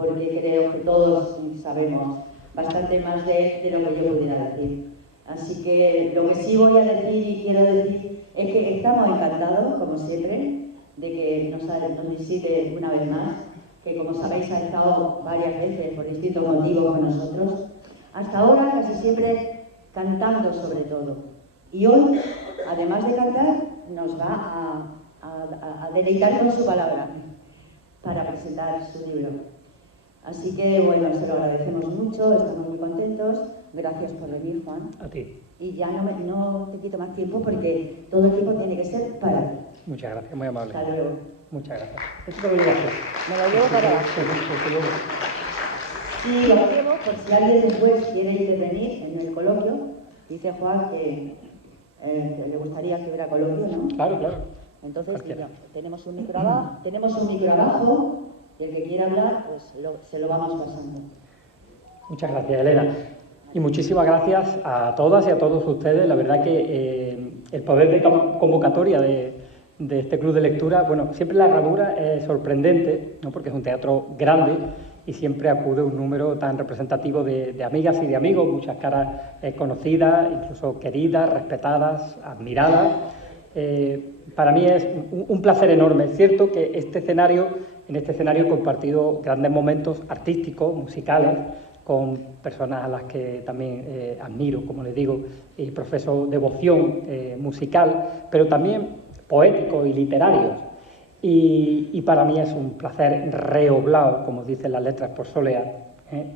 porque creo que todos sabemos bastante más de lo que yo pudiera decir. Así que lo que sí voy a decir y quiero decir es que estamos encantados, como siempre, de que nos visite una vez más, que como sabéis ha estado varias veces por distintos motivos con nosotros. Hasta ahora casi siempre cantando sobre todo. Y hoy, además de cantar, nos va a deleitar con su palabra para presentar su libro. Así que, bueno, se lo agradecemos mucho, estamos muy contentos. Gracias por venir, Juan. A ti. Y ya no te quito más tiempo porque todo el tiempo tiene que ser para ti. Muchas gracias, muy amable. Hasta luego. Muchas gracias. Esto me lo llevo para abajo. Sí, lo llevo por si alguien después quiere intervenir en el coloquio. Dice Juan que le gustaría que hubiera coloquio, ¿no? Claro, claro. Entonces, tenemos un micro abajo y el que quiera hablar, pues se lo vamos pasando. Muchas gracias, Elena. Y muchísimas gracias a todas y a todos ustedes. La verdad que el poder de convocatoria de este club de lectura, bueno, siempre la herradura es sorprendente, ¿no? Porque es un teatro grande y siempre acude un número tan representativo de amigas y de amigos, muchas caras conocidas, incluso queridas, respetadas, admiradas. Para mí es un placer enorme. Es cierto que en este escenario he compartido grandes momentos artísticos, musicales, con personas a las que también admiro, como les digo, y profeso devoción musical, pero también poéticos y literarios. Y para mí es un placer redoblado, como dicen las letras por Soleá,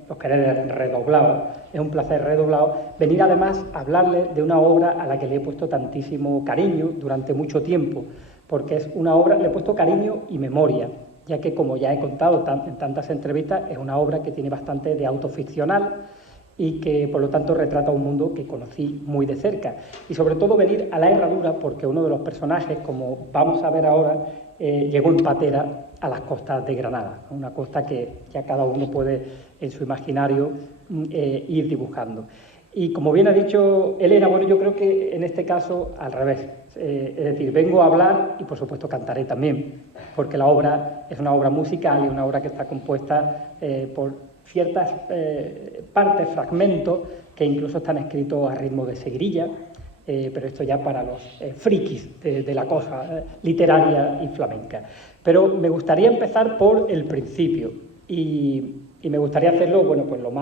los quereres redoblados. Es un placer redoblado venir además a hablarles de una obra a la que le he puesto tantísimo cariño durante mucho tiempo, porque es una obra, le he puesto cariño y memoria, ya que, como ya he contado en tantas entrevistas, es una obra que tiene bastante de autoficcional y que, por lo tanto, retrata un mundo que conocí muy de cerca. Y, sobre todo, venir a la herradura, porque uno de los personajes, como vamos a ver ahora, llegó en patera a las costas de Granada, una costa que ya cada uno puede, en su imaginario, ir dibujando. Y, como bien ha dicho Elena, bueno, yo creo que en este caso, al revés. Es decir, vengo a hablar y, por supuesto, cantaré también, porque la obra es una obra musical y una obra que está compuesta por ciertas partes, fragmentos, que incluso están escritos a ritmo de seguirilla, pero esto ya para los frikis de la cosa literaria y flamenca. Pero me gustaría empezar por el principio y me gustaría hacerlo, bueno, pues lo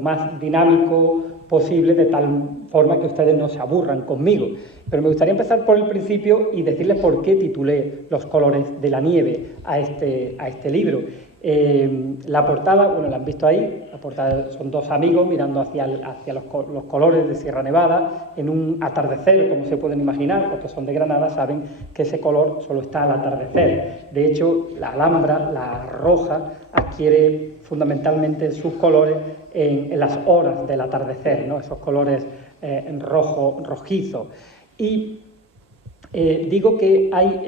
más dinámico posible, de tal forma que ustedes no se aburran conmigo. Pero me gustaría empezar por el principio y decirles por qué titulé Los colores de la nieve a este libro. La portada, bueno, la han visto ahí, la portada son dos amigos mirando hacia los colores de Sierra Nevada en un atardecer, como se pueden imaginar, porque son de Granada, saben que ese color solo está al atardecer. De hecho, la alhambra, la roja, adquiere fundamentalmente sus colores en las horas del atardecer, ¿no? Esos colores en rojizo. Y digo que hay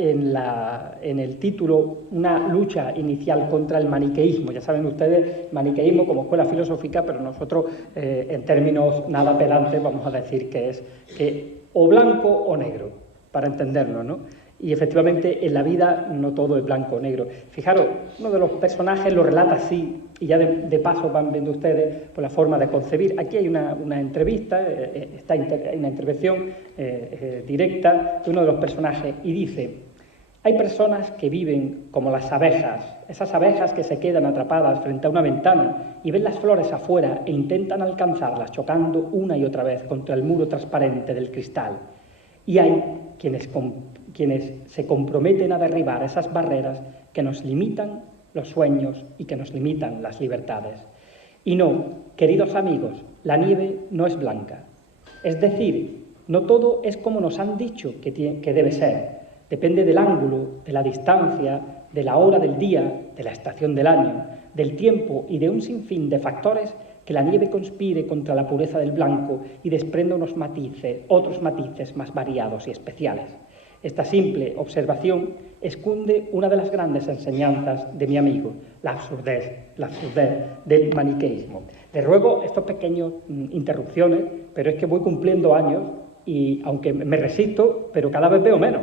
en el título una lucha inicial contra el maniqueísmo. Ya saben ustedes, maniqueísmo como escuela filosófica, pero nosotros, en términos nada pedantes, vamos a decir que es o blanco o negro, para entendernos, ¿no? Y efectivamente en la vida no todo es blanco o negro. Fijaros, uno de los personajes lo relata así, y ya de paso van viendo ustedes por la forma de concebir. Aquí hay una entrevista, una intervención directa de uno de los personajes, y dice: hay personas que viven como las abejas, esas abejas que se quedan atrapadas frente a una ventana y ven las flores afuera e intentan alcanzarlas chocando una y otra vez contra el muro transparente del cristal. Y hay quienes se comprometen a derribar esas barreras que nos limitan los sueños y que nos limitan las libertades. Y no, queridos amigos, la nieve no es blanca. Es decir, no todo es como nos han dicho que debe ser. Depende del ángulo, de la distancia, de la hora del día, de la estación del año, del tiempo y de un sinfín de factores que la nieve conspire contra la pureza del blanco y desprenda otros matices más variados y especiales. Esta simple observación esconde una de las grandes enseñanzas de mi amigo, la absurdez del maniqueísmo. Les ruego estas pequeñas interrupciones, pero es que voy cumpliendo años y, aunque me resisto, pero cada vez veo menos.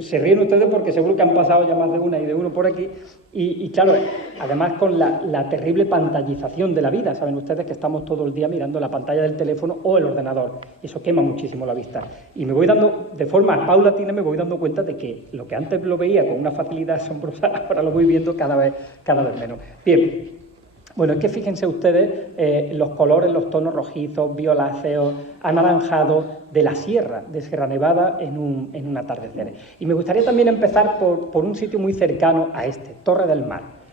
Se ríen ustedes porque seguro que han pasado ya más de una y de uno por aquí. Y claro, además con la terrible pantallización de la vida. Saben ustedes que estamos todo el día mirando la pantalla del teléfono o el ordenador. Eso quema muchísimo la vista. Y me voy dando, de forma paulatina, me voy dando cuenta de que lo que antes lo veía con una facilidad asombrosa, ahora lo voy viendo cada vez menos. Bien. Bueno, es que fíjense ustedes los colores, los tonos rojizos, violáceos, anaranjados de la sierra, de Sierra Nevada en un atardecer. Y me gustaría también empezar por un sitio muy cercano a este, Torre del Mar.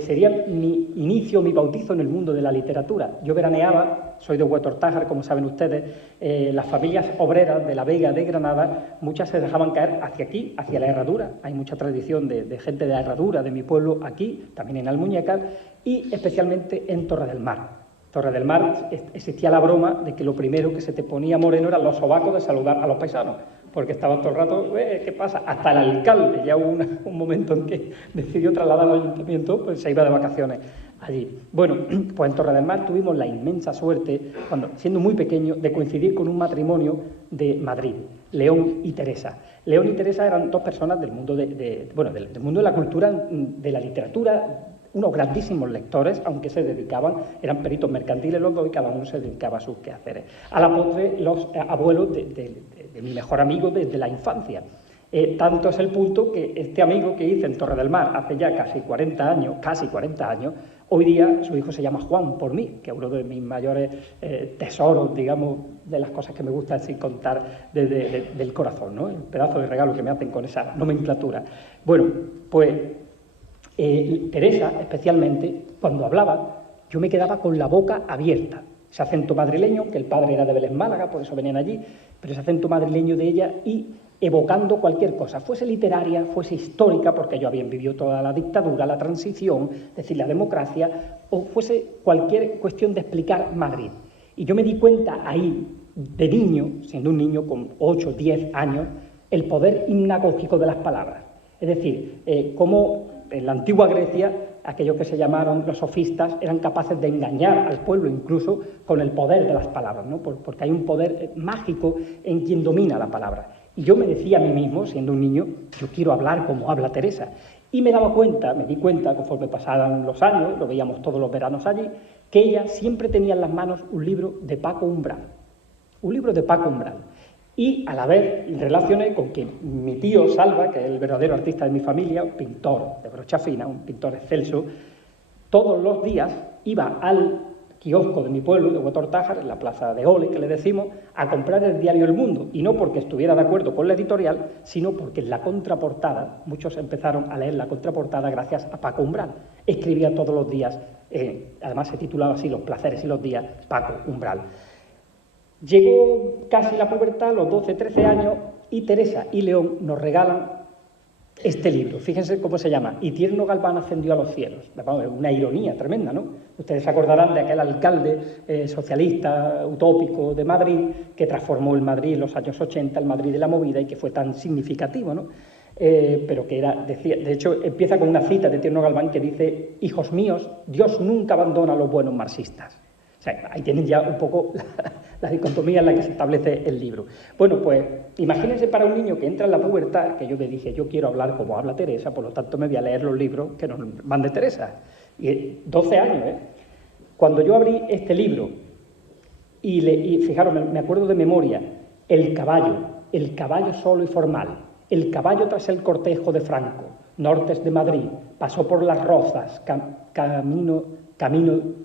Sería mi inicio, mi bautizo en el mundo de la literatura. Yo veraneaba, soy de Huetortájar, como saben ustedes, las familias obreras de la Vega de Granada, muchas se dejaban caer hacia aquí, hacia la Herradura. Hay mucha tradición de gente de la Herradura, de mi pueblo, aquí, también en Almuñécar, y especialmente en Torre del Mar. Torre del Mar existía la broma de que lo primero que se te ponía moreno eran los sobacos de saludar a los paisanos, porque estaban todo el rato, ¿qué pasa? Hasta el alcalde, ya hubo un momento en que decidió trasladar al ayuntamiento, pues se iba de vacaciones allí. Bueno, pues en Torre del Mar tuvimos la inmensa suerte, siendo muy pequeño, de coincidir con un matrimonio de Madrid, León y Teresa. León y Teresa eran dos personas del mundo del mundo de la cultura, de la literatura, unos grandísimos lectores, aunque se dedicaban, eran peritos mercantiles los dos y cada uno se dedicaba a sus quehaceres. A la postre, los abuelos de mi mejor amigo desde la infancia. Tanto es el punto que este amigo que hice en Torre del Mar hace ya casi 40 años, hoy día su hijo se llama Juan por mí, que es uno de mis mayores tesoros, digamos, de las cosas que me gusta así contar del corazón, ¿no? El pedazo de regalo que me hacen con esa nomenclatura. Bueno, pues Teresa, especialmente, cuando hablaba, yo me quedaba con la boca abierta. Ese acento madrileño, que el padre era de Vélez Málaga, por eso venían allí, pero ese acento madrileño de ella y evocando cualquier cosa, fuese literaria, fuese histórica, porque ellos habían vivido toda la dictadura, la transición, es decir, la democracia, o fuese cualquier cuestión de explicar Madrid. Y yo me di cuenta ahí, de niño, siendo un niño con 8, 10 años, el poder hipnagógico de las palabras. Es decir, cómo en la antigua Grecia, aquellos que se llamaron los sofistas eran capaces de engañar al pueblo incluso con el poder de las palabras, ¿no? Porque hay un poder mágico en quien domina la palabra. Y yo me decía a mí mismo, siendo un niño, yo quiero hablar como habla Teresa. Y me di cuenta, conforme pasaban los años, lo veíamos todos los veranos allí, que ella siempre tenía en las manos un libro de Paco Umbral. Un libro de Paco Umbral. Y a la vez relacioné con que mi tío Salva, que es el verdadero artista de mi familia, un pintor de brocha fina, un pintor excelso, todos los días iba al kiosco de mi pueblo, de Huetortájar, en la plaza de Ole, que le decimos, a comprar el diario El Mundo. Y no porque estuviera de acuerdo con la editorial, sino porque en la contraportada, muchos empezaron a leer la contraportada gracias a Paco Umbral. Escribía todos los días, además se titulaba así, Los placeres y los días, Paco Umbral. Llegó casi la pubertad, los 12, 13 años, y Teresa y León nos regalan este libro. Fíjense cómo se llama, Y tierno Galván ascendió a los cielos. Una ironía tremenda, ¿no? Ustedes se acordarán de aquel alcalde socialista, utópico de Madrid, que transformó el Madrid en los años 80, el Madrid de la movida, y que fue tan significativo, ¿no? Pero que decía, de hecho, empieza con una cita de Tierno Galván que dice: hijos míos, Dios nunca abandona a los buenos marxistas. O sea, ahí tienen ya un poco la dicotomía en la que se establece el libro. Bueno, pues imagínense para un niño que entra en la pubertad, que yo le dije, yo quiero hablar como habla Teresa, por lo tanto me voy a leer los libros que nos mande Teresa. Y 12 años, ¿eh? Cuando yo abrí este libro, y fijaros, me acuerdo de memoria, el caballo solo y formal, el caballo tras el cortejo de Franco, nortes de Madrid, pasó por las Rozas, camino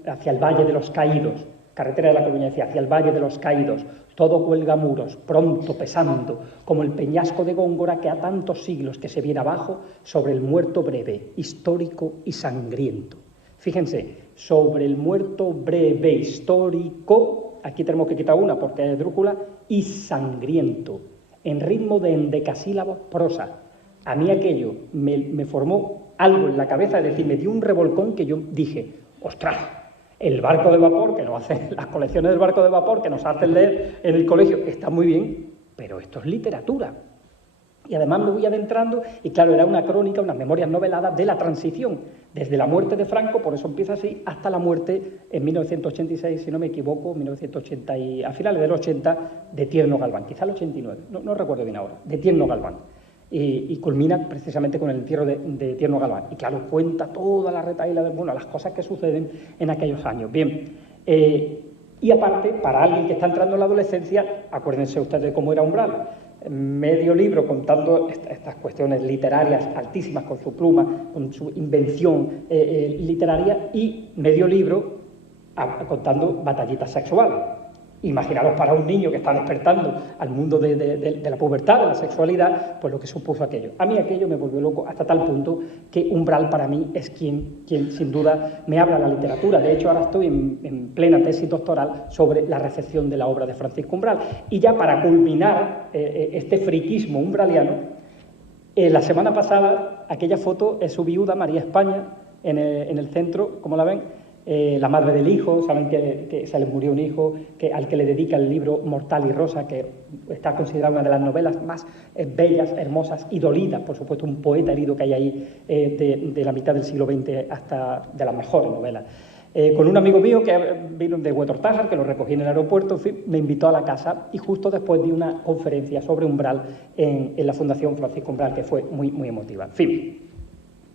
hacia el Valle de los Caídos, carretera de La Coruña decía, hacia el Valle de los Caídos, todo cuelga muros, pronto pesando, como el peñasco de Góngora que a tantos siglos que se viene abajo sobre el muerto breve, histórico y sangriento. Fíjense, sobre el muerto breve, histórico, aquí tenemos que quitar una porque es drújula, y sangriento, en ritmo de endecasílabos prosa. A mí aquello me formó algo en la cabeza, es decir, me dio un revolcón que yo dije, ¡ostras! El barco de vapor, que nos hacen, las colecciones del barco de vapor que nos hacen leer en el colegio, está muy bien, pero esto es literatura. Y además me voy adentrando, y claro, era una crónica, unas memorias noveladas de la transición, desde la muerte de Franco, por eso empieza así, hasta la muerte en 1986, si no me equivoco, 1980 y a finales del 80, de Tierno Galván, quizá el 89, no recuerdo bien ahora, de Tierno Galván. y culmina precisamente con el entierro de Tierno Galván. Y claro, cuenta toda la retahíla de las cosas que suceden en aquellos años. Bien, y aparte, para alguien que está entrando en la adolescencia, acuérdense ustedes de cómo era Umbral. Medio libro contando estas cuestiones literarias altísimas con su pluma, con su invención literaria, y medio libro contando batallitas sexuales. Imaginaros para un niño que está despertando al mundo de la pubertad, de la sexualidad, pues lo que supuso aquello. A mí aquello me volvió loco hasta tal punto que Umbral para mí es quien sin duda me habla la literatura. De hecho, ahora estoy en plena tesis doctoral sobre la recepción de la obra de Francisco Umbral. Y ya para culminar este friquismo umbraliano, la semana pasada aquella foto es su viuda, María España, en el centro, como la ven, la madre del hijo, saben que se les murió un hijo, al que le dedica el libro Mortal y Rosa, que está considerado una de las novelas más bellas, hermosas y dolidas, por supuesto, un poeta herido que hay ahí de la mitad del siglo XX hasta de las mejores novelas. Con un amigo mío que vino de Huetortájar, que lo recogí en el aeropuerto, en fin, me invitó a la casa y justo después di una conferencia sobre Umbral en la Fundación Francisco Umbral, que fue muy, muy emotiva. En fin,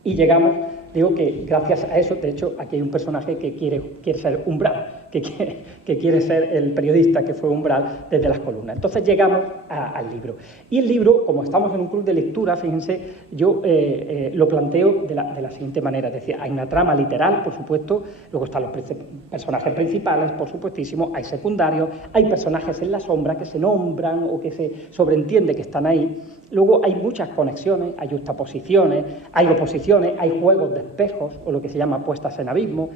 y llegamos, digo que gracias a eso, de hecho, aquí hay un personaje que quiere ser Umbral, que quiere ser el periodista que fue Umbral desde las columnas. Entonces llegamos al libro. Y el libro, como estamos en un club de lectura, fíjense, yo lo planteo de la siguiente manera. Es decir, hay una trama literal, por supuesto, luego están los personajes principales, por supuestísimo, hay secundarios, hay personajes en la sombra que se nombran o que se sobreentiende que están ahí. Luego hay muchas conexiones, hay juxtaposiciones, hay oposiciones, hay juegos de espejos, o lo que se llama puestas en abismo,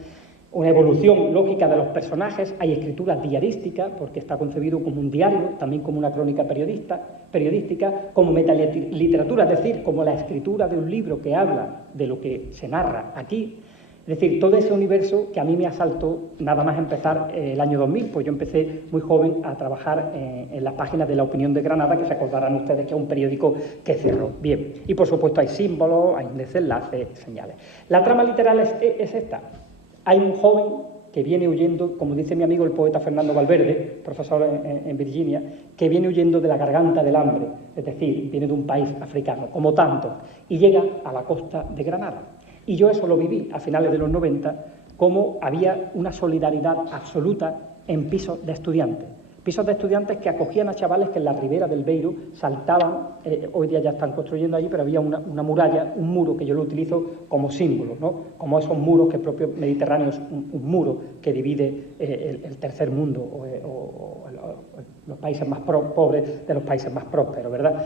una evolución lógica de los personajes, hay escritura diarística, porque está concebido como un diario, también como una crónica periodística, como metaliteratura, es decir, como la escritura de un libro que habla de lo que se narra aquí. Es decir, todo ese universo que a mí me asaltó nada más empezar el año 2000, pues yo empecé muy joven a trabajar en las páginas de La Opinión de Granada, que se acordarán ustedes que es un periódico que cerró. Bien, y por supuesto hay símbolos, hay desenlaces, señales. La trama literal es esta. Hay un joven que viene huyendo, como dice mi amigo el poeta Fernando Valverde, profesor en Virginia, que viene huyendo de la garganta del hambre, es decir, viene de un país africano, como tantos, y llega a la costa de Granada. Y yo eso lo viví a finales de los 90, como había una solidaridad absoluta en pisos de estudiantes. Pisos de estudiantes que acogían a chavales que en la ribera del Beiro saltaban, hoy día ya están construyendo allí, pero había una muralla, un muro que yo lo utilizo como símbolo, ¿no? Como esos muros que el propio Mediterráneo es un muro que divide el tercer mundo o los países más pobres de los países más prósperos, ¿verdad?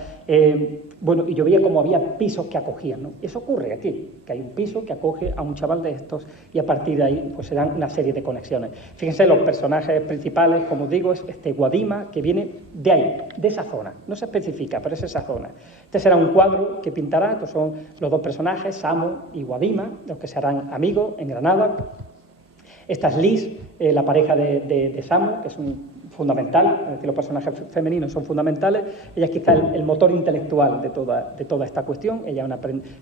Bueno, y yo veía como había pisos que acogían, ¿no? Eso ocurre aquí, que hay un piso que acoge a un chaval de estos y a partir de ahí pues se dan una serie de conexiones. Fíjense, los personajes principales, como os digo, es Guadima, que viene de ahí, de esa zona, no se especifica, pero es esa zona. Este será un cuadro que pintará, estos son los dos personajes, Samo y Guadima, los que se harán amigos en Granada. Esta es Liz, la pareja de Samo, que es fundamental, es decir, los personajes femeninos son fundamentales. Ella es quizá el motor intelectual de toda esta cuestión. Ella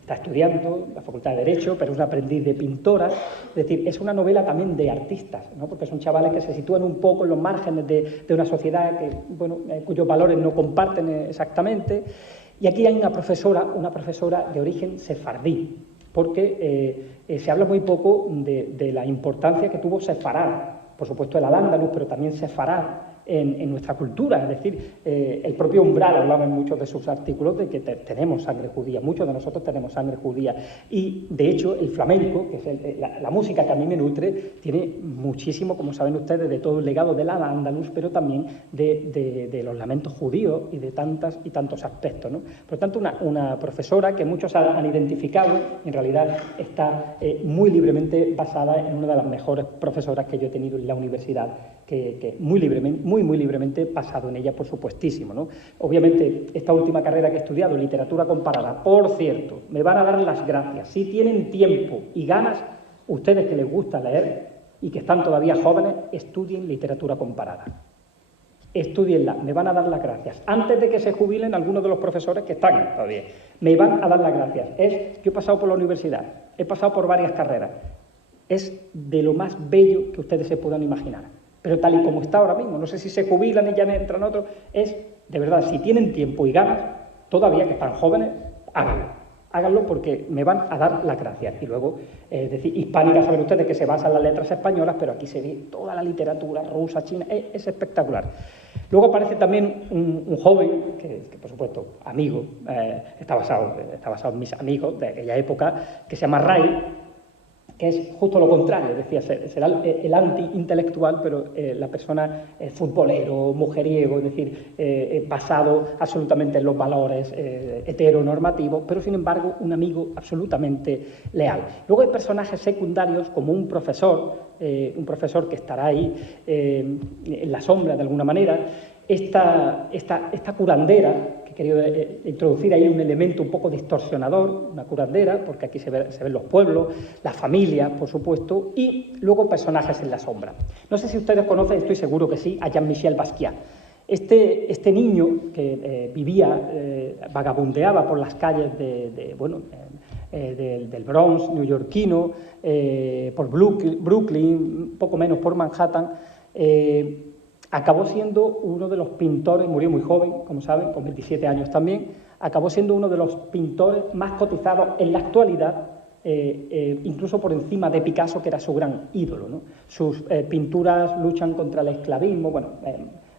está estudiando la Facultad de Derecho, pero es una aprendiz de pintora. Es decir, es una novela también de artistas, ¿no? Porque son chavales que se sitúan un poco en los márgenes de una sociedad que, bueno, cuyos valores no comparten exactamente. Y aquí hay una profesora de origen sefardí, porque se habla muy poco de la importancia que tuvo Sefarad, por supuesto el Al-Ándalus, pero también Sefarad en nuestra cultura. Es decir, el propio Umbral hablaba en muchos de sus artículos de que tenemos sangre judía, muchos de nosotros tenemos sangre judía. Y, de hecho, el flamenco, que es la música que a mí me nutre, tiene muchísimo, como saben ustedes, de todo el legado del Al-Ándalus, pero también de los lamentos judíos y de tantas y tantos aspectos, ¿no? Por lo tanto, una profesora que muchos han identificado, en realidad está muy libremente basada en una de las mejores profesoras que yo he tenido en la universidad, que muy libremente basado en ella, por supuestísimo, ¿no? Obviamente, esta última carrera que he estudiado, literatura comparada, por cierto, me van a dar las gracias. Si tienen tiempo y ganas, ustedes que les gusta leer y que están todavía jóvenes, estudien literatura comparada. Estudienla, me van a dar las gracias. Antes de que se jubilen algunos de los profesores que están todavía, me van a dar las gracias. Yo he pasado por la universidad, he pasado por varias carreras. Es de lo más bello que ustedes se puedan imaginar. Pero tal y como está ahora mismo, no sé si se jubilan y ya entran otros, es, de verdad, si tienen tiempo y ganas, todavía, que están jóvenes, háganlo porque me van a dar las gracias. Y luego, es decir, hispánica, saben ustedes que se basa en las letras españolas, pero aquí se ve toda la literatura rusa, china, es espectacular. Luego aparece también un joven, que por supuesto, amigo, está basado en mis amigos de aquella época, que se llama Ray, que es justo lo contrario, es decir, será el anti-intelectual, pero la persona futbolero, mujeriego, es decir, basado absolutamente en los valores heteronormativos, pero sin embargo un amigo absolutamente leal. Luego hay personajes secundarios como un profesor que estará ahí en la sombra de alguna manera, esta curandera, que he querido introducir ahí un elemento un poco distorsionador, una curandera, porque aquí se ven los pueblos, las familias, por supuesto, y luego personajes en la sombra. No sé si ustedes conocen, estoy seguro que sí, a Jean-Michel Basquiat. Este niño que vagabundeaba por las calles del Bronx neoyorquino, por Brooklyn, poco menos por Manhattan, acabó siendo uno de los pintores, murió muy joven, como saben, con 27 años también, acabó siendo uno de los pintores más cotizados en la actualidad, incluso por encima de Picasso, que era su gran ídolo, ¿no? Sus pinturas luchan contra el esclavismo,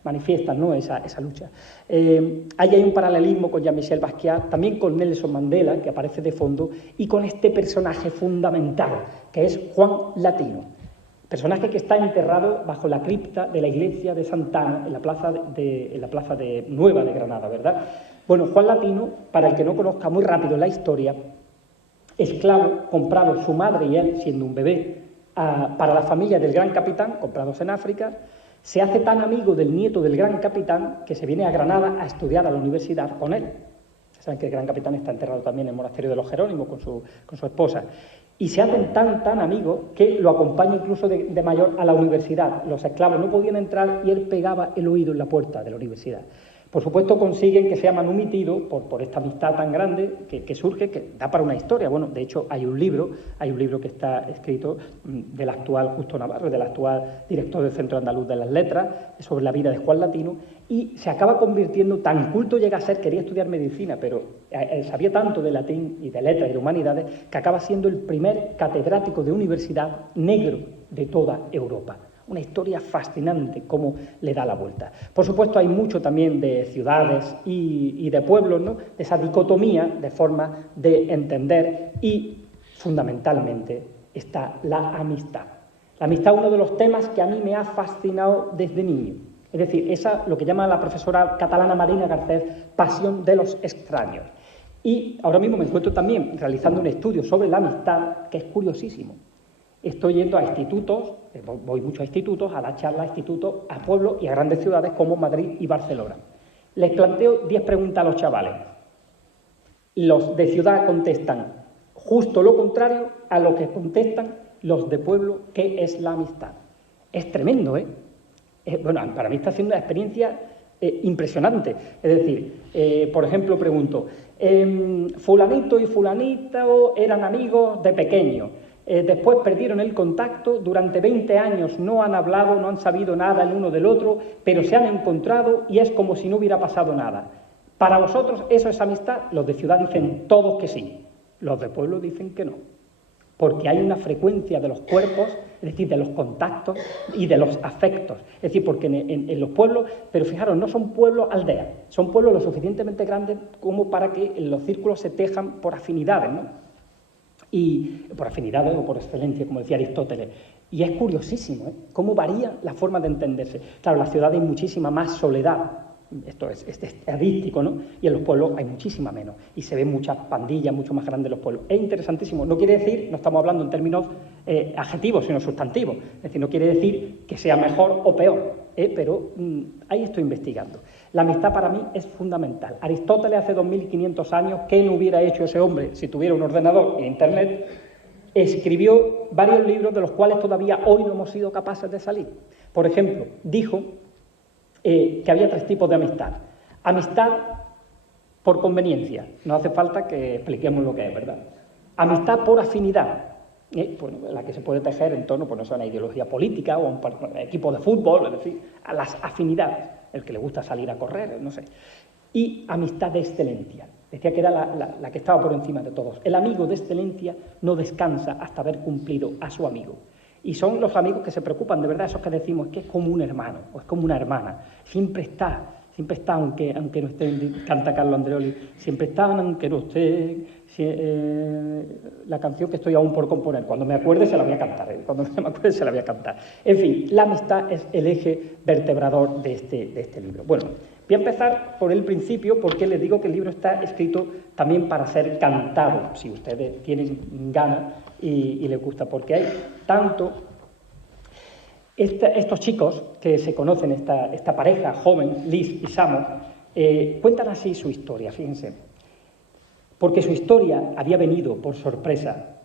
manifiestan, ¿no?, esa lucha. Hay un paralelismo con Jean-Michel Basquiat, también con Nelson Mandela, que aparece de fondo, y con este personaje fundamental, que es Juan Latino. Personaje que está enterrado bajo la cripta de la iglesia de Santa Ana, en la plaza de Nueva de Granada, ¿verdad? Bueno, Juan Latino, para el que no conozca muy rápido la historia, esclavo, comprado su madre y él, siendo un bebé, para la familia del gran capitán, comprados en África, se hace tan amigo del nieto del gran capitán que se viene a Granada a estudiar a la universidad con él. Saben que el gran capitán está enterrado también en el monasterio de los Jerónimos con su esposa. Y se hacen tan amigos que lo acompaña incluso de mayor a la universidad. Los esclavos no podían entrar y él pegaba el oído en la puerta de la universidad. Por supuesto consiguen que sea manumitido por esta amistad tan grande que surge, que da para una historia. Bueno, de hecho hay un libro que está escrito del actual Justo Navarro, del actual director del Centro Andaluz de las Letras, sobre la vida de Juan Latino, y se acaba convirtiendo, tan culto llega a ser, quería estudiar medicina, pero sabía tanto de latín y de letras y de humanidades, que acaba siendo el primer catedrático de universidad negro de toda Europa. Una historia fascinante, cómo le da la vuelta. Por supuesto, hay mucho también de ciudades y de pueblos, ¿no?, de esa dicotomía de forma de entender, y fundamentalmente está la amistad. La amistad es uno de los temas que a mí me ha fascinado desde niño. Es decir, lo que llama la profesora catalana Marina Garcés, pasión de los extraños. Y ahora mismo me encuentro también realizando un estudio sobre la amistad, que es curiosísimo. Estoy yendo a institutos, voy mucho a institutos, a dar charlas a institutos, a pueblos y a grandes ciudades como Madrid y Barcelona. Les planteo 10 preguntas a los chavales. Los de ciudad contestan justo lo contrario a lo que contestan los de pueblo, ¿qué es la amistad? Es tremendo, ¿eh? Para mí está siendo una experiencia impresionante. Es decir, por ejemplo, pregunto, fulanito y fulanito eran amigos de pequeño. Después perdieron el contacto, durante 20 años no han hablado, no han sabido nada el uno del otro, pero se han encontrado y es como si no hubiera pasado nada. ¿Para vosotros eso es amistad? Los de ciudad dicen todos que sí, los de pueblo dicen que no, porque hay una frecuencia de los cuerpos, es decir, de los contactos y de los afectos. Es decir, porque en los pueblos, pero fijaros, no son pueblos aldeas, son pueblos lo suficientemente grandes como para que los círculos se tejan por afinidades, ¿no? Y por afinidades o por excelencia, como decía Aristóteles. Y es curiosísimo, ¿eh?, cómo varía la forma de entenderse. Claro, en la ciudad hay muchísima más soledad, esto es estadístico, ¿no? Y en los pueblos hay muchísima menos. Y se ven muchas pandillas mucho más grandes en los pueblos. Es interesantísimo. No quiere decir, no estamos hablando en términos adjetivos, sino sustantivos. Es decir, no quiere decir que sea mejor o peor, pero ahí estoy investigando. La amistad para mí es fundamental. Aristóteles hace 2500 años, ¿qué no hubiera hecho ese hombre si tuviera un ordenador e internet? Escribió varios libros de los cuales todavía hoy no hemos sido capaces de salir. Por ejemplo, dijo que había 3 tipos de amistad. Amistad por conveniencia. No hace falta que expliquemos lo que es, ¿verdad? Amistad por afinidad. Bueno, la que se puede tejer en torno, pues no sé, a una ideología política o a un equipo de fútbol, es decir, a las afinidades. El que le gusta salir a correr, no sé. Y amistad de excelencia. Decía que era la que estaba por encima de todos. El amigo de excelencia no descansa hasta haber cumplido a su amigo. Y son los amigos que se preocupan, de verdad, esos que decimos que es como un hermano o es como una hermana. Siempre está, aunque no esté, canta Carlo Andreoli, siempre están, aunque no esté. La canción que estoy aún por componer, cuando me acuerde se la voy a cantar, En fin, la amistad es el eje vertebrador de este libro. Bueno, voy a empezar por el principio, porque les digo que el libro está escrito también para ser cantado, si ustedes tienen ganas y les gusta, porque hay tanto. Estos chicos que se conocen, esta pareja joven, Liz y Samo, cuentan así su historia, fíjense. Porque su historia había venido por sorpresa.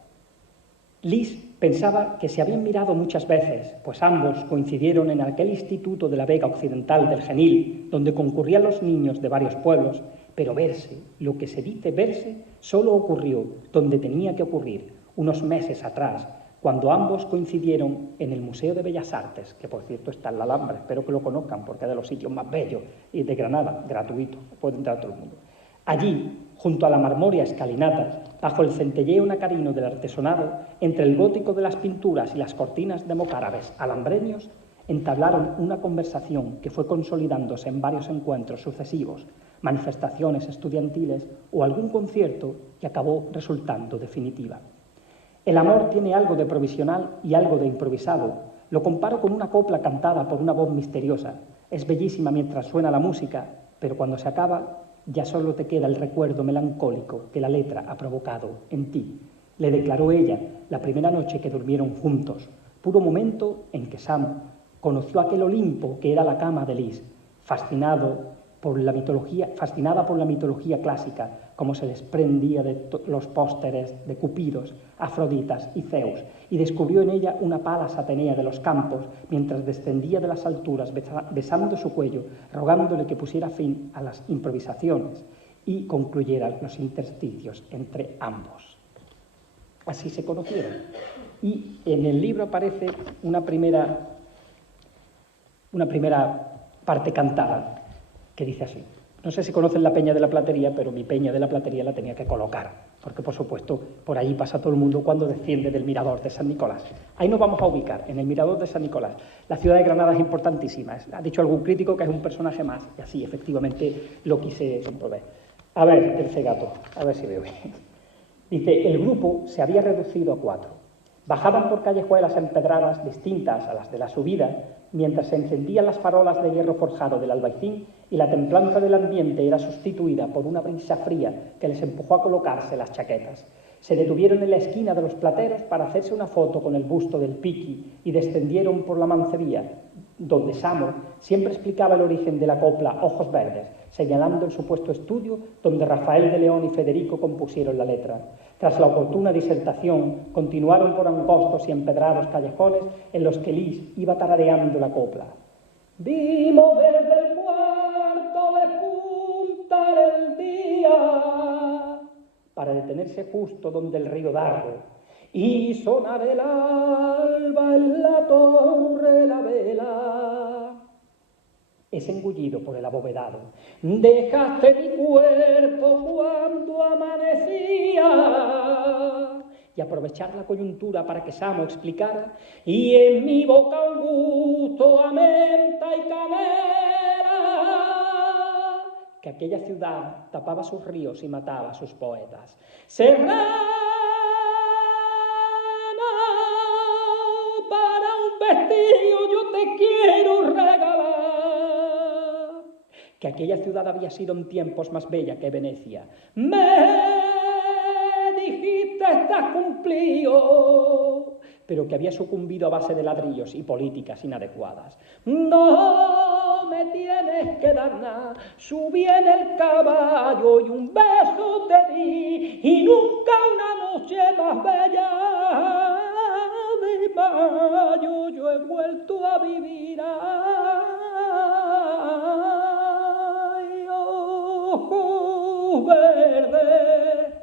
Liz pensaba que se habían mirado muchas veces, pues ambos coincidieron en aquel instituto de la Vega Occidental del Genil, donde concurrían los niños de varios pueblos, pero verse, lo que se dice verse, solo ocurrió donde tenía que ocurrir, unos meses atrás, cuando ambos coincidieron en el Museo de Bellas Artes, que por cierto está en la Alhambra, espero que lo conozcan porque es de los sitios más bellos y de Granada, gratuito, puede entrar todo el mundo. Allí, junto a la marmórea escalinata, bajo el centelleo nacarino del artesonado, entre el gótico de las pinturas y las cortinas de mocárabes alhambreños, entablaron una conversación que fue consolidándose en varios encuentros sucesivos, manifestaciones estudiantiles o algún concierto que acabó resultando definitiva. El amor tiene algo de provisional y algo de improvisado. Lo comparo con una copla cantada por una voz misteriosa. Es bellísima mientras suena la música, pero cuando se acaba, ya solo te queda el recuerdo melancólico que la letra ha provocado en ti. Le declaró ella la primera noche que durmieron juntos, puro momento en que Sam conoció aquel Olimpo que era la cama de Liz, fascinada por la mitología clásica, como se desprendía de los pósteres de Cupidos, Afroditas y Zeus, y descubrió en ella una Palas Atenea de los campos, mientras descendía de las alturas besando su cuello, rogándole que pusiera fin a las improvisaciones y concluyera los intersticios entre ambos. Así se conocieron. Y en el libro aparece una primera parte cantada, que dice así. No sé si conocen la Peña de la Platería, pero mi Peña de la Platería la tenía que colocar, porque por supuesto por ahí pasa todo el mundo cuando desciende del mirador de San Nicolás. Ahí nos vamos a ubicar, en el mirador de San Nicolás. La ciudad de Granada es importantísima, ha dicho algún crítico que es un personaje más, y así efectivamente lo quise comprobar. A ver, el cegato, a ver si veo bien. Dice, el grupo se había reducido a 4. Bajaban por callejuelas empedradas distintas a las de la subida, mientras se encendían las farolas de hierro forjado del albaicín y la templanza del ambiente era sustituida por una brisa fría que les empujó a colocarse las chaquetas. Se detuvieron en la esquina de los plateros para hacerse una foto con el busto del Piqui y descendieron por la Mancebía, donde Samo siempre explicaba el origen de la copla Ojos Verdes, señalando el supuesto estudio donde Rafael de León y Federico compusieron la letra. Tras la oportuna disertación, continuaron por angostos y empedrados callejones en los que Liz iba tarareando la copla. Vimos desde el cuarto de punta del día, para detenerse justo donde el río Darro, y sonar el alba en la torre la vela. Es engullido por el abovedado. Dejaste mi cuerpo cuando amanecía. Y aprovechar la coyuntura para que Samo explicara. Y en mi boca un gusto a menta y canela. Que aquella ciudad tapaba sus ríos y mataba a sus poetas. Serrana para un vestido yo te quiero regalar. Que aquella ciudad había sido en tiempos más bella que Venecia. Me dijiste estás cumplido, pero que había sucumbido a base de ladrillos y políticas inadecuadas. No me tienes que dar nada, subí en el caballo y un beso te di, y nunca una noche más bella de mayo yo he vuelto a vivir. Verde,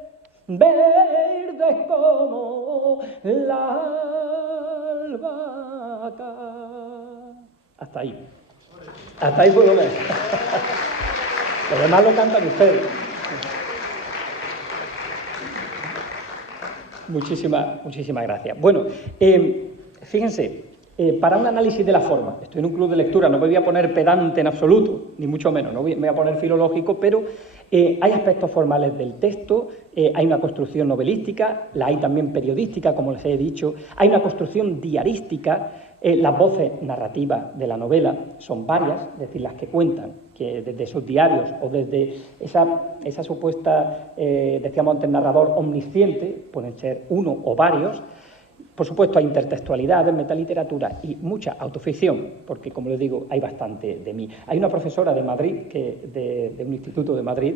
verde como la albahaca. Hasta ahí puedo ver. Lo demás lo cantan ustedes. Muchísimas gracias. Bueno, fíjense, para un análisis de la forma, estoy en un club de lectura, no me voy a poner pedante en absoluto, ni mucho menos, no me voy a poner filológico, pero hay aspectos formales del texto, hay una construcción novelística, la hay también periodística, como les he dicho, hay una construcción diarística, las voces narrativas de la novela son varias, es decir, las que cuentan, que desde sus diarios o desde esa supuesta, decíamos antes, narrador omnisciente, pueden ser uno o varios. Por supuesto, hay intertextualidad en metaliteratura y mucha autoficción, porque, como les digo, hay bastante de mí. Hay una profesora de Madrid, de un instituto de Madrid,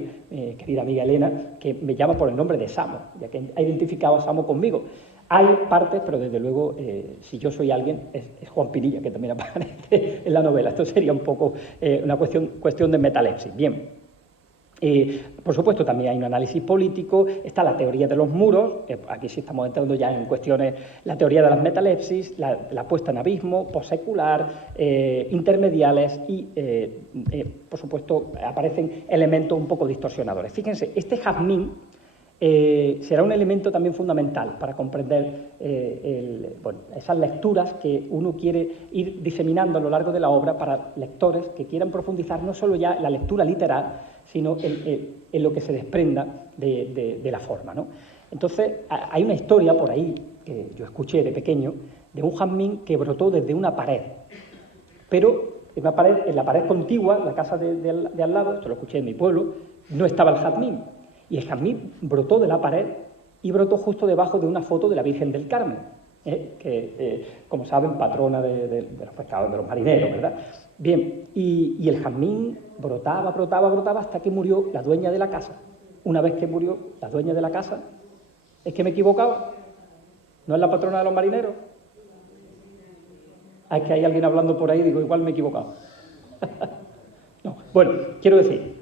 querida amiga Elena, que me llama por el nombre de Samo, ya que ha identificado a Samo conmigo. Hay partes, pero desde luego, si yo soy alguien, es Juan Pinilla, que también aparece en la novela. Esto sería un poco una cuestión de metalepsis. Bien. Por supuesto, también hay un análisis político, está la teoría de los muros, aquí sí estamos entrando ya en cuestiones, la teoría de las metalepsis, la puesta en abismo, possecular, intermediales y, por supuesto, aparecen elementos un poco distorsionadores. Fíjense, este jazmín será un elemento también fundamental para comprender esas lecturas que uno quiere ir diseminando a lo largo de la obra para lectores que quieran profundizar no solo ya en la lectura literal, sino en lo que se desprenda de la forma, ¿no? Entonces, hay una historia por ahí que yo escuché de pequeño de un jazmín que brotó desde una pared, pero en la pared contigua, la casa de al lado, esto lo escuché en mi pueblo, no estaba el jazmín. Y el jazmín brotó de la pared y brotó justo debajo de una foto de la Virgen del Carmen, que, como saben, patrona de los pescadores, de los marineros, ¿verdad? Bien, y el jazmín brotaba hasta que murió la dueña de la casa. Una vez que murió la dueña de la casa, ¿es que me he equivocado? ¿No es la patrona de los marineros? Es que hay alguien hablando por ahí, digo, igual me he equivocado. No. Bueno, quiero decir,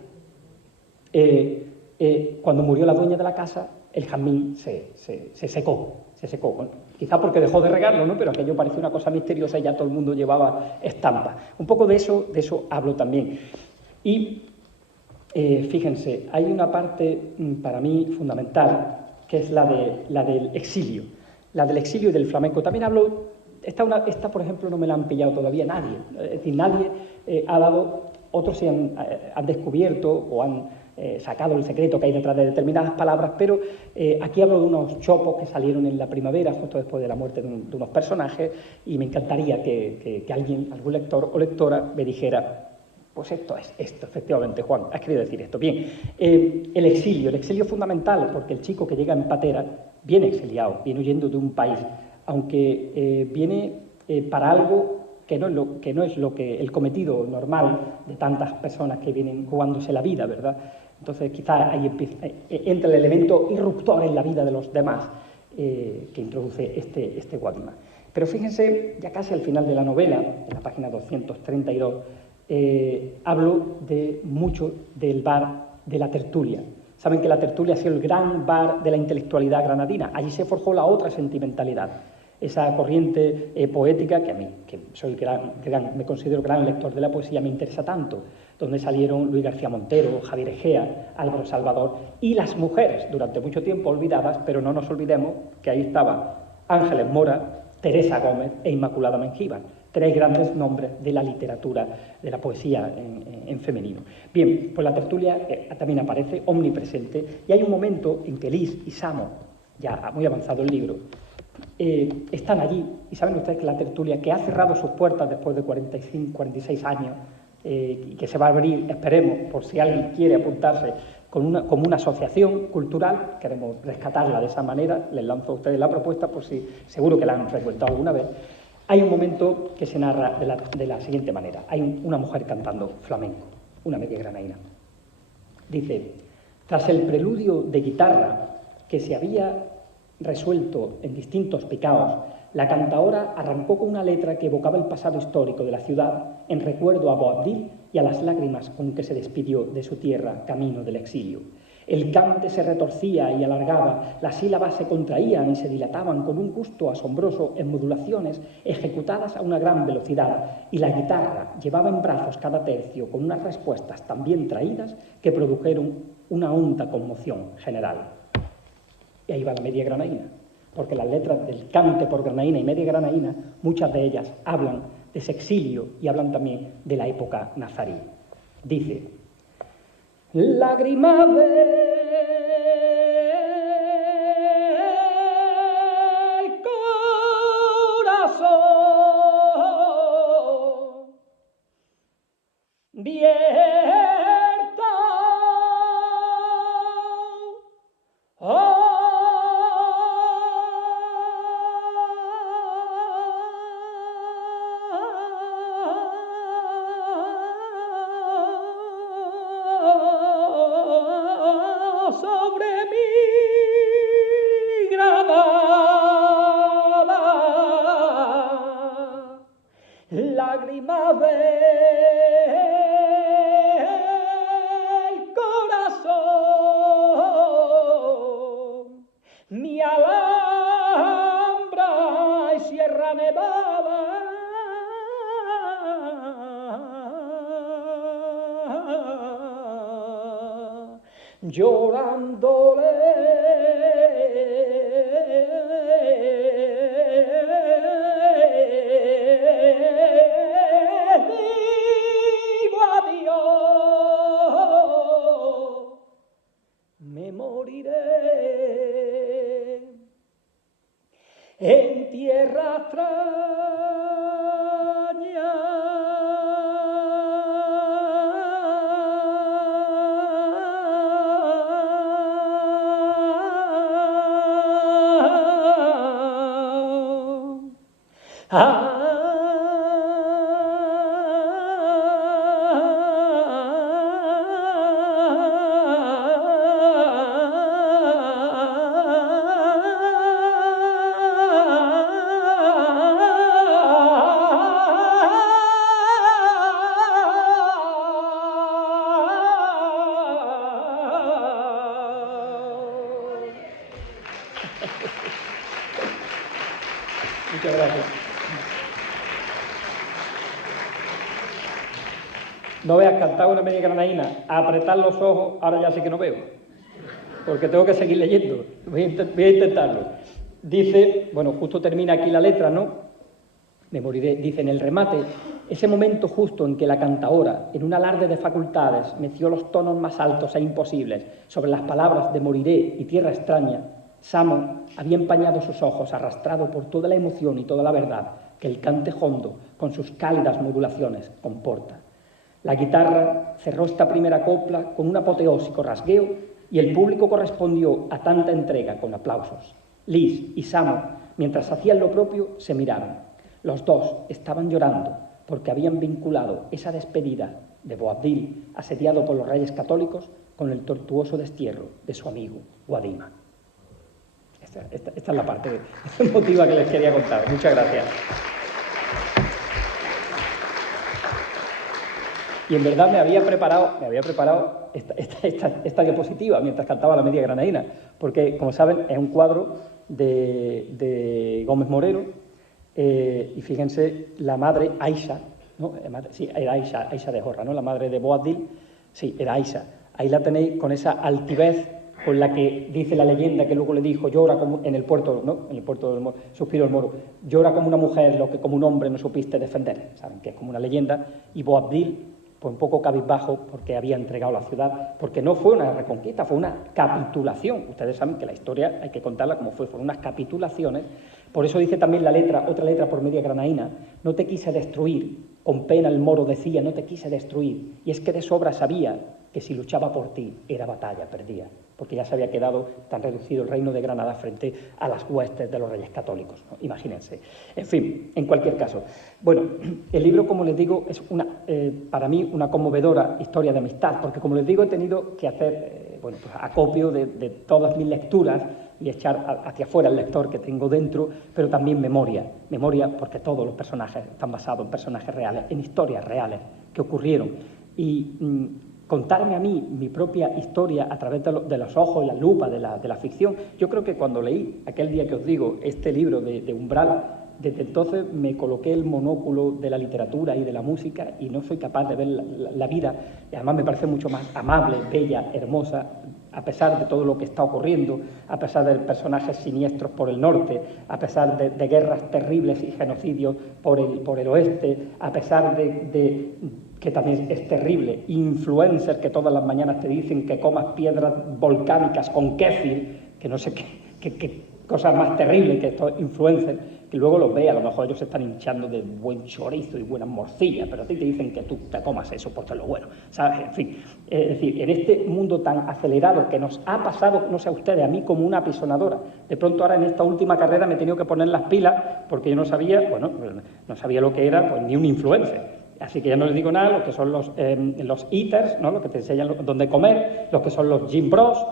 cuando murió la dueña de la casa, el jazmín se secó. Bueno, quizá porque dejó de regarlo, ¿no? Pero aquello parecía una cosa misteriosa y ya todo el mundo llevaba estampa. Un poco de eso hablo también. Y fíjense, hay una parte para mí fundamental, que es la del exilio. La del exilio y del flamenco. También hablo, esta por ejemplo, no me la han pillado todavía nadie. Es decir, nadie ha dado, otros se han descubierto o han sacado el secreto que hay detrás de determinadas palabras, pero aquí hablo de unos chopos que salieron en la primavera, justo después de la muerte de unos personajes, y me encantaría que algún lector o lectora me dijera, pues esto es esto, efectivamente, Juan, has querido decir esto. Bien, el exilio es fundamental, porque el chico que llega en patera viene exiliado, viene huyendo de un país, aunque viene para algo que no es el cometido normal de tantas personas que vienen jugándose la vida, ¿verdad? Entonces, quizás ahí entra el elemento irruptor en la vida de los demás que introduce este Guadima. Pero fíjense, ya casi al final de la novela, en la página 232, hablo mucho del bar de la tertulia. Saben que la tertulia ha sido el gran bar de la intelectualidad granadina. Allí se forjó la otra sentimentalidad, esa corriente poética que a mí, que soy me considero gran lector de la poesía, me interesa tanto, donde salieron Luis García Montero, Javier Egea, Álvaro Salvador y las mujeres, durante mucho tiempo olvidadas, pero no nos olvidemos que ahí estaban Ángeles Mora, Teresa Gómez e Inmaculada Mengíbar, tres grandes nombres de la literatura, de la poesía en femenino. Bien, pues la tertulia también aparece omnipresente y hay un momento en que Liz y Samo, ya muy avanzado el libro, están allí y saben ustedes que la tertulia, que ha cerrado sus puertas después de 46 años, y que se va a abrir, esperemos, por si alguien quiere apuntarse como una asociación cultural, queremos rescatarla de esa manera, les lanzo a ustedes la propuesta por si seguro que la han frecuentado alguna vez. Hay un momento que se narra de la siguiente manera. Hay una mujer cantando flamenco, una media granadina. Dice, tras el preludio de guitarra que se había resuelto en distintos picaos, la cantaora arrancó con una letra que evocaba el pasado histórico de la ciudad en recuerdo a Boabdil y a las lágrimas con que se despidió de su tierra camino del exilio. El cante se retorcía y alargaba, las sílabas se contraían y se dilataban con un gusto asombroso en modulaciones ejecutadas a una gran velocidad, y la guitarra llevaba en brazos cada tercio con unas respuestas tan bien traídas que produjeron una honda conmoción general. Y ahí va la media granadina. porque las letras del cante por granaína y media granaína, muchas de ellas hablan de ese exilio y hablan también de la época nazarí. Dice: lágrima del corazón, vierta, sobre mi Granada, lágrima del corazón, mi Alhambra y Sierra Nevada, llorándole digo adiós, me moriré en tierra extraña, Muchas gracias. No veas, cantar una media granaína, a apretar los ojos, ahora ya sí que no veo, porque tengo que seguir leyendo. Voy a intentarlo. Dice, bueno, justo termina aquí la letra, ¿no? Me moriré. Dice, en el remate, ese momento justo en que la cantaora, en un alarde de facultades, meció los tonos más altos e imposibles sobre las palabras de moriré y tierra extraña, Samo había empañado sus ojos, arrastrado por toda la emoción y toda la verdad que el cante hondo, con sus cálidas modulaciones, comporta. La guitarra cerró esta primera copla con un apoteósico rasgueo y el público correspondió a tanta entrega con aplausos. Lis y Samo, mientras hacían lo propio, se miraron. Los dos estaban llorando porque habían vinculado esa despedida de Boabdil, asediado por los reyes católicos, con el tortuoso destierro de su amigo Guadima. Esta es la parte emotiva que les quería contar. Muchas gracias. Y en verdad me había preparado esta diapositiva mientras cantaba la media granaína, porque, como saben, es un cuadro de Gómez Moreno, y fíjense, la madre Aisha, ¿no? Sí, era Aisha de Jorra, ¿no? La madre de Boabdil, sí, era Aisha. Ahí la tenéis con esa altivez con la que dice la leyenda que luego le dijo, llora como en el puerto, ¿no? En el puerto del Moro, suspiro el Moro, llora como una mujer lo que como un hombre no supiste defender, saben que es como una leyenda, y Boabdil, pues un poco cabizbajo porque había entregado la ciudad, porque no fue una reconquista, fue una capitulación. Ustedes saben que la historia hay que contarla como fue, fueron unas capitulaciones. Por eso dice también la letra, otra letra por media granaína, no te quise destruir, con pena el Moro decía, no te quise destruir, y es que de sobra sabía que si luchaba por ti era batalla perdida, porque ya se había quedado tan reducido el reino de Granada frente a las huestes de los reyes católicos, ¿no? Imagínense. En fin, en cualquier caso. Bueno, el libro, como les digo, es para mí una conmovedora historia de amistad, porque como les digo, he tenido que hacer pues acopio de todas mis lecturas y echar hacia afuera el lector que tengo dentro, pero también memoria porque todos los personajes están basados en personajes reales, en historias reales que ocurrieron. Y contarme a mí mi propia historia a través de los ojos y la lupa de la ficción. Yo creo que cuando leí aquel día que os digo este libro de Umbral, desde entonces me coloqué el monóculo de la literatura y de la música y no soy capaz de ver la vida, y además me parece mucho más amable, bella, hermosa, a pesar de todo lo que está ocurriendo, a pesar de personajes siniestros por el norte, a pesar de guerras terribles y genocidios por el oeste, a pesar de que también es terrible, influencers que todas las mañanas te dicen que comas piedras volcánicas con kéfir, que no sé qué cosas más terribles que estos influencers, que luego los ve, a lo mejor ellos se están hinchando de buen chorizo y buenas morcillas, pero a ti te dicen que tú te comas eso porque es lo bueno, ¿sabes? En fin, es decir, en este mundo tan acelerado que nos ha pasado, no sé a ustedes, a mí como una apisonadora, de pronto ahora en esta última carrera me he tenido que poner las pilas porque yo no sabía, no sabía lo que era pues ni un influencer. Así que ya no les digo nada, lo que son los eaters, ¿no? Lo que te enseñan dónde comer, los que son los gym bros,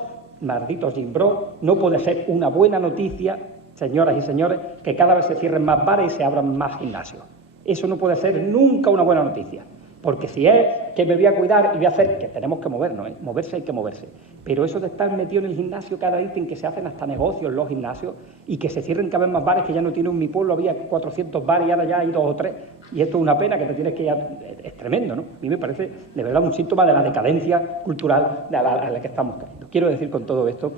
malditos gym bros. No puede ser una buena noticia, señoras y señores, que cada vez se cierren más bares y se abran más gimnasios. Eso no puede ser nunca una buena noticia. Porque si es que me voy a cuidar y voy a hacer, que tenemos que movernos, moverse hay que moverse. Pero eso de estar metido en el gimnasio, cada día en que se hacen hasta negocios los gimnasios y que se cierren cada vez más bares, que ya no tiene en mi pueblo, había 400 bares y ahora ya hay 2 o 3. Y esto es una pena que te tienes que ir, es tremendo, ¿no? A mí me parece de verdad un síntoma de la decadencia cultural a la que estamos cayendo. Quiero decir con todo esto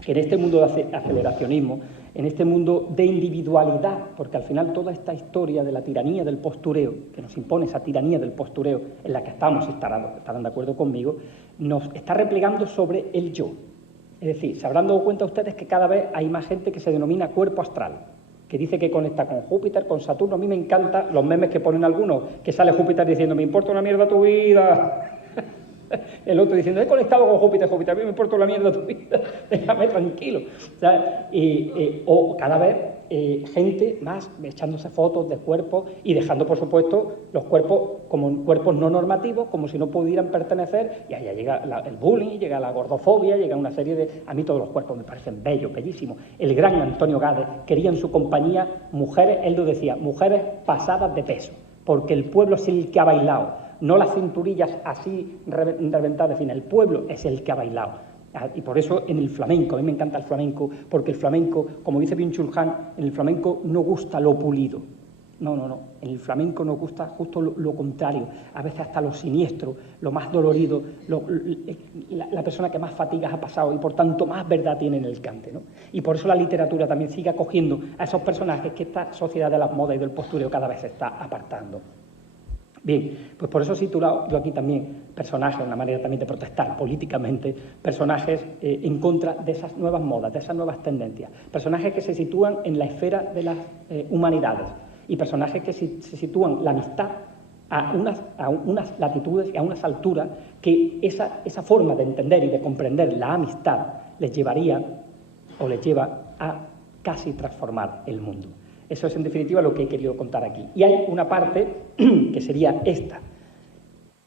que en este mundo de aceleracionismo, en este mundo de individualidad, porque al final toda esta historia de la tiranía del postureo, que nos impone esa tiranía del postureo en la que estamos, estarán de acuerdo conmigo, nos está replegando sobre el yo. Es decir, se habrán dado cuenta ustedes que cada vez hay más gente que se denomina cuerpo astral, que dice que conecta con Júpiter, con Saturno. A mí me encantan los memes que ponen algunos, que sale Júpiter diciendo, me importa una mierda tu vida. El otro diciendo, he conectado con Júpiter, a mí me importa la mierda tu vida, déjame tranquilo. O cada vez gente más echándose fotos de cuerpos y dejando, por supuesto, los cuerpos como cuerpos no normativos, como si no pudieran pertenecer, y allá llega el bullying, llega la gordofobia, llega una serie de... A mí todos los cuerpos me parecen bellos, bellísimos. El gran Antonio Gades quería en su compañía mujeres, él lo decía, mujeres pasadas de peso, porque el pueblo es el que ha bailado. No las cinturillas así reventadas, sino el pueblo es el que ha bailado. Y por eso en el flamenco, a mí me encanta el flamenco, porque el flamenco, como dice Byung-Chul Han, en el flamenco no gusta lo pulido. No. En el flamenco nos gusta justo lo contrario, a veces hasta lo siniestro, lo más dolorido, la persona que más fatigas ha pasado y por tanto más verdad tiene en el cante, ¿no? Y por eso la literatura también sigue acogiendo a esos personajes que esta sociedad de las modas y del postureo cada vez se está apartando. Bien, pues por eso he titulado yo aquí también personajes, una manera también de protestar políticamente, personajes en contra de esas nuevas modas, de esas nuevas tendencias, personajes que se sitúan en la esfera de las humanidades y personajes que se sitúan la amistad a unas latitudes y a unas alturas que esa forma de entender y de comprender la amistad les llevaría o les lleva a casi transformar el mundo. Eso es, en definitiva, lo que he querido contar aquí. Y hay una parte que sería esta.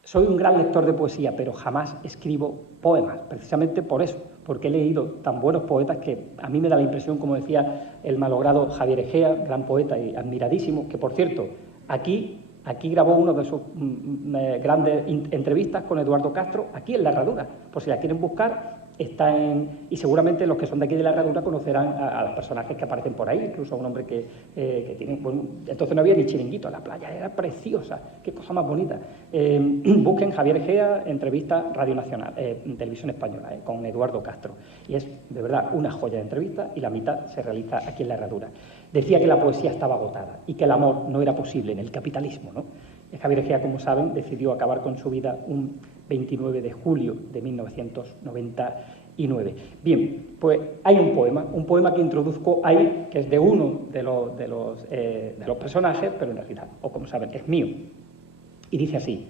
Soy un gran lector de poesía, pero jamás escribo poemas, precisamente por eso, porque he leído tan buenos poetas que a mí me da la impresión, como decía el malogrado Javier Egea, gran poeta y admiradísimo, que, por cierto, aquí grabó una de sus grandes entrevistas con Eduardo Castro, aquí en La Herradura, por si la quieren buscar. Y seguramente los que son de aquí de La Herradura conocerán a los personajes que aparecen por ahí, incluso a un hombre que tiene... Bueno, entonces no había ni chiringuito, la playa era preciosa, qué cosa más bonita. Busquen Javier Egea, entrevista Radio Nacional, Televisión Española, con Eduardo Castro. Y es de verdad una joya de entrevista y la mitad se realiza aquí en La Herradura. Decía que la poesía estaba agotada y que el amor no era posible en el capitalismo, ¿no? Javier Egea, como saben, decidió acabar con su vida un 29 de julio de 1999. Bien, pues hay un poema que introduzco ahí, que es de uno de los personajes, pero en realidad, o como saben, es mío. Y dice así: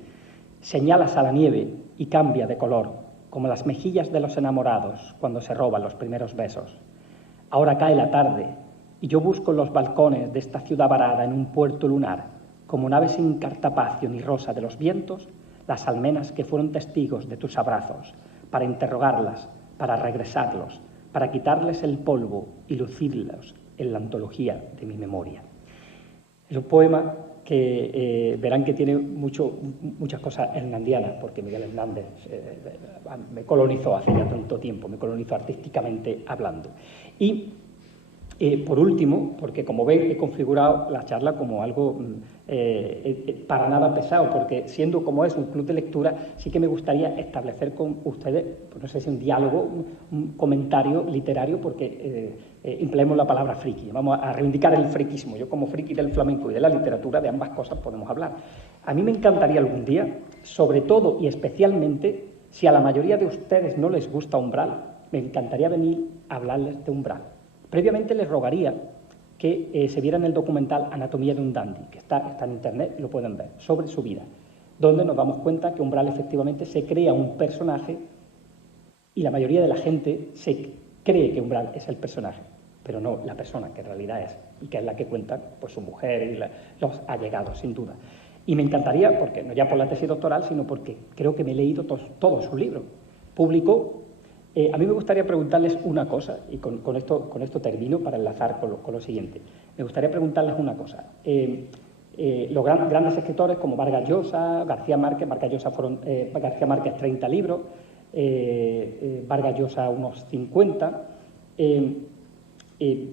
señalas a la nieve y cambia de color, como las mejillas de los enamorados cuando se roban los primeros besos. Ahora cae la tarde y yo busco en los balcones de esta ciudad varada en un puerto lunar, como nave sin cartapacio ni rosa de los vientos, las almenas que fueron testigos de tus abrazos, para interrogarlas, para regresarlos, para quitarles el polvo y lucirlos en la antología de mi memoria. Es un poema que verán que tiene muchas cosas hernandianas, porque Miguel Hernández me colonizó hace ya tanto tiempo, me colonizó artísticamente hablando. Y Por último, porque como ven he configurado la charla como algo para nada pesado, porque siendo como es un club de lectura, sí que me gustaría establecer con ustedes, pues no sé si un diálogo, un comentario literario, porque empleemos la palabra friki. Vamos a reivindicar el friquismo. Yo como friki del flamenco y de la literatura, de ambas cosas podemos hablar. A mí me encantaría algún día, sobre todo y especialmente, si a la mayoría de ustedes no les gusta Umbral, me encantaría venir a hablarles de Umbral. Previamente les rogaría que se vieran el documental Anatomía de un dandy, que está en internet, lo pueden ver, sobre su vida, donde nos damos cuenta que Umbral efectivamente se crea un personaje y la mayoría de la gente se cree que Umbral es el personaje, pero no la persona que en realidad es, y que es la que cuentan pues, su mujer y los allegados, sin duda. Y me encantaría, porque no ya por la tesis doctoral, sino porque creo que me he leído todos sus libros. Publicó. A mí me gustaría preguntarles una cosa, y con esto termino para enlazar con lo siguiente. Me gustaría preguntarles una cosa. Los grandes escritores como Vargas Llosa, García Márquez, García Márquez 30 libros, Vargas Llosa unos 50,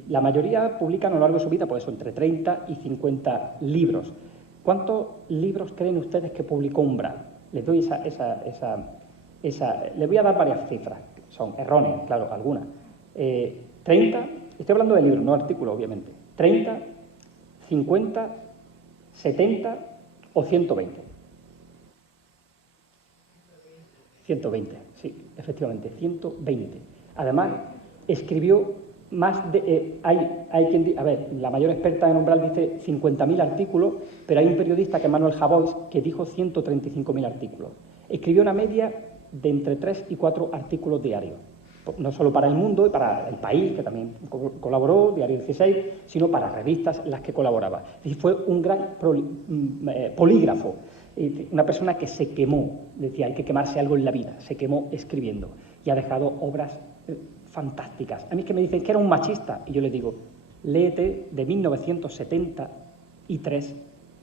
la mayoría publican a lo largo de su vida, pues entre 30 y 50 libros. ¿Cuántos libros creen ustedes que publicó Umbral? Les doy les voy a dar varias cifras. Son erróneas, claro, algunas. 30, estoy hablando de libros, no artículos, obviamente. 30, 50, 70 o 120. 120, sí, efectivamente, 120. Además, escribió más de... hay quien a ver, la mayor experta en Umbral dice 50.000 artículos, pero hay un periodista que es Manuel Javois que dijo 135.000 artículos. Escribió una media de entre 3 y 4 artículos diarios, no solo para El Mundo y para El País, que también colaboró, Diario 16, sino para revistas en las que colaboraba. Y fue un gran polígrafo, una persona que se quemó, decía, hay que quemarse algo en la vida, se quemó escribiendo y ha dejado obras fantásticas. A mí es que me dicen que era un machista, y yo les digo, léete de 1973,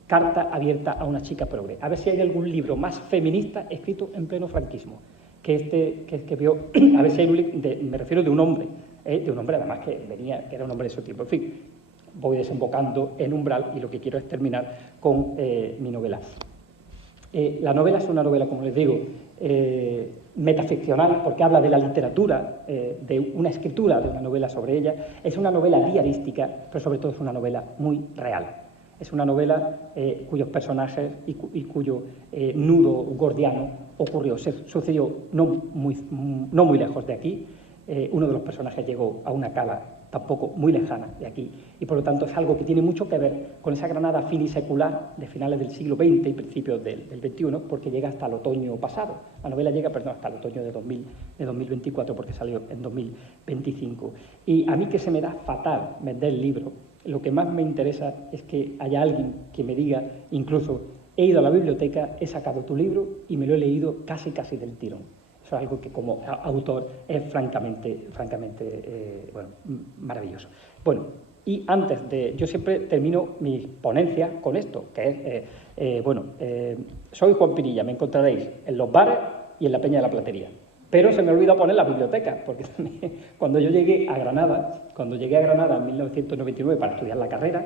Carta abierta a una chica progre. A ver si hay algún libro más feminista escrito en pleno franquismo que vio, a ver si hay un libro, me refiero de un hombre además que era un hombre de su tiempo. En fin, voy desembocando en Umbral y lo que quiero es terminar con mi novela. La novela es una novela, como les digo, metaficcional, porque habla de la literatura, de una escritura de una novela sobre ella. Es una novela diarística, pero sobre todo es una novela muy real. Es una novela cuyos personajes y cuyo nudo gordiano sucedió no muy lejos de aquí. Uno de los personajes llegó a una cala tampoco muy lejana de aquí, y por lo tanto es algo que tiene mucho que ver con esa Granada finisecular de finales del siglo XX y principios del XXI, porque llega hasta el otoño pasado. La novela llega, hasta el otoño de 2024, porque salió en 2025. Y a mí, que se me da fatal vender el libro, lo que más me interesa es que haya alguien que me diga, incluso, he ido a la biblioteca, he sacado tu libro y me lo he leído casi del tirón. Eso es algo que como autor es francamente maravilloso. Bueno, y antes de... Yo siempre termino mis ponencias con esto, que es... soy Juan Pinilla, me encontraréis en los bares y en la Peña de la Platería. Pero se me olvidó poner la biblioteca, porque cuando yo llegué a Granada, en 1999 para estudiar la carrera,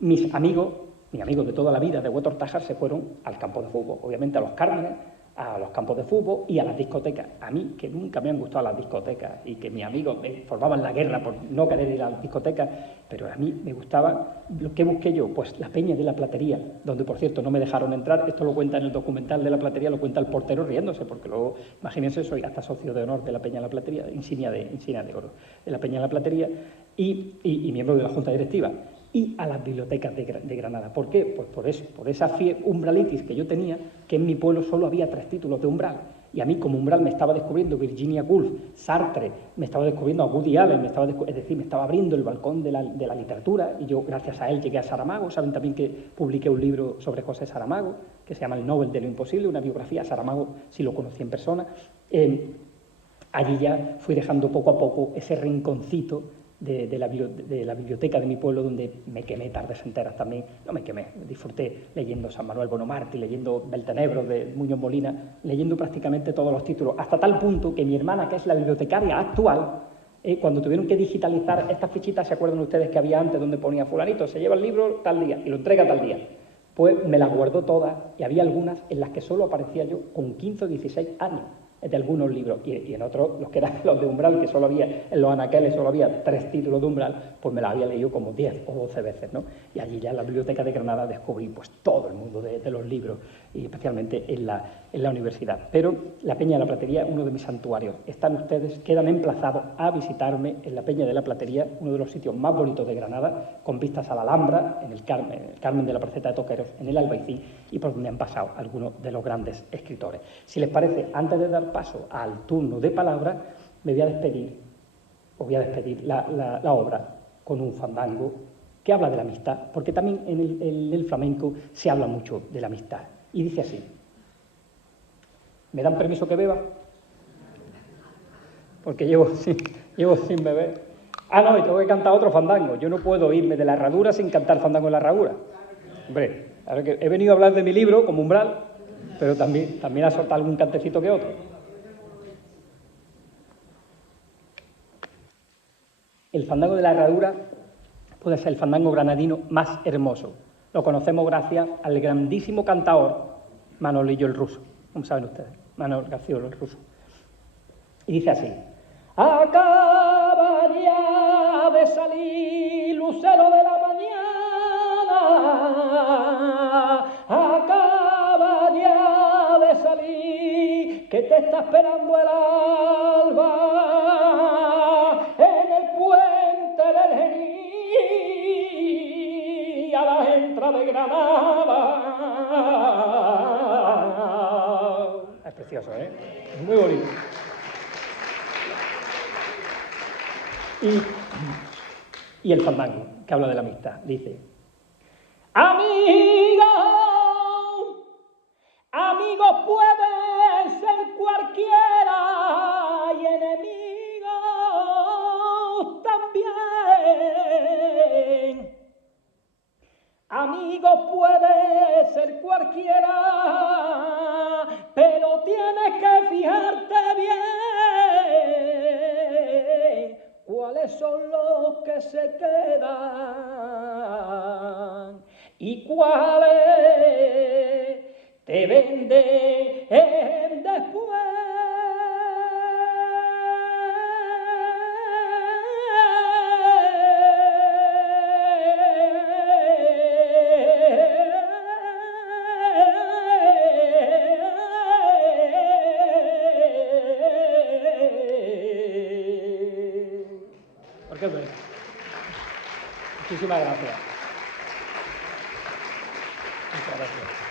mis amigos de toda la vida de Huetor Tájar se fueron al campo de fútbol, obviamente a los Cármenes, a los campos de fútbol y a las discotecas. A mí, que nunca me han gustado las discotecas y que mis amigos me formaban la guerra por no querer ir a las discotecas, pero a mí me gustaba. Lo que busqué yo, pues la Peña de la Platería, donde por cierto no me dejaron entrar. Esto lo cuenta en el documental de la Platería, lo cuenta el portero riéndose, porque luego, imagínense, soy hasta socio de honor de la Peña de la Platería, insignia de oro de la Peña de la Platería, y miembro de la Junta Directiva. Y a las bibliotecas de Granada. ¿Por qué? Pues por esa umbralitis que yo tenía, que en mi pueblo solo había 3 títulos de Umbral. Y a mí, como Umbral, me estaba descubriendo Virginia Woolf, Sartre, me estaba descubriendo a Woody Allen, me estaba abriendo el balcón de la literatura, y yo, gracias a él, llegué a Saramago. Saben también que publiqué un libro sobre José Saramago, que se llama El Nobel de lo Imposible, una biografía. Saramago sí lo conocí en persona. Allí ya fui dejando poco a poco ese rinconcito de la biblioteca de mi pueblo, donde me quemé tardes enteras también. No me quemé, disfruté leyendo San Manuel Bonomarti, leyendo Beltenebro de Muñoz Molina, leyendo prácticamente todos los títulos, hasta tal punto que mi hermana, que es la bibliotecaria actual, Cuando tuvieron que digitalizar estas fichitas, ¿se acuerdan ustedes que había antes donde ponía fulanito, se lleva el libro tal día y lo entrega tal día? Pues me las guardó todas y había algunas en las que solo aparecía yo con 15 o 16 años de algunos libros y en otros, los que eran los de Umbral, que solo había, en los anaqueles solo había 3 títulos de Umbral, pues me las había leído como 10 o 12 veces, ¿no? Y allí ya en la Biblioteca de Granada descubrí pues todo el mundo de los libros y especialmente en la universidad. Pero la Peña de la Platería es uno de mis santuarios. Están ustedes, quedan emplazados a visitarme en la Peña de la Platería, uno de los sitios más bonitos de Granada, con vistas a la Alhambra, en el Carmen de la Placeta de Toqueros, en el Albaicín y por donde han pasado algunos de los grandes escritores. Si les parece, antes de dar paso al turno de palabra, me voy a despedir, os voy a despedir la obra con un fandango que habla de la amistad, porque también en el flamenco se habla mucho de la amistad. Y dice así: ¿me dan permiso que beba? Porque llevo sin beber. Ah, no, y tengo que cantar otro fandango. Yo no puedo irme de la herradura sin cantar fandango en la herradura. Hombre, ahora que he venido a hablar de mi libro, como Umbral, pero también ha soltado algún cantecito que otro. El fandango de la herradura puede ser el fandango granadino más hermoso. Lo conocemos gracias al grandísimo cantador Manolillo el Ruso. ¿Cómo saben ustedes? Manol García el Ruso. Y dice así: acaba ya de salir lucero de la mañana, acaba ya de salir, que te está esperando el alba en el puente del Genil a la entrada de Granada. Es precioso, ¿eh? Es muy bonito. Y el fandango, que habla de la amistad, dice: amigo, amigos pueden ser cualquiera y enemigos también. Amigos puede ser cualquiera, pero tienes que fijarte bien cuáles son los que se quedan y cuáles te venden después. Muchísimas gracias. Muchas gracias.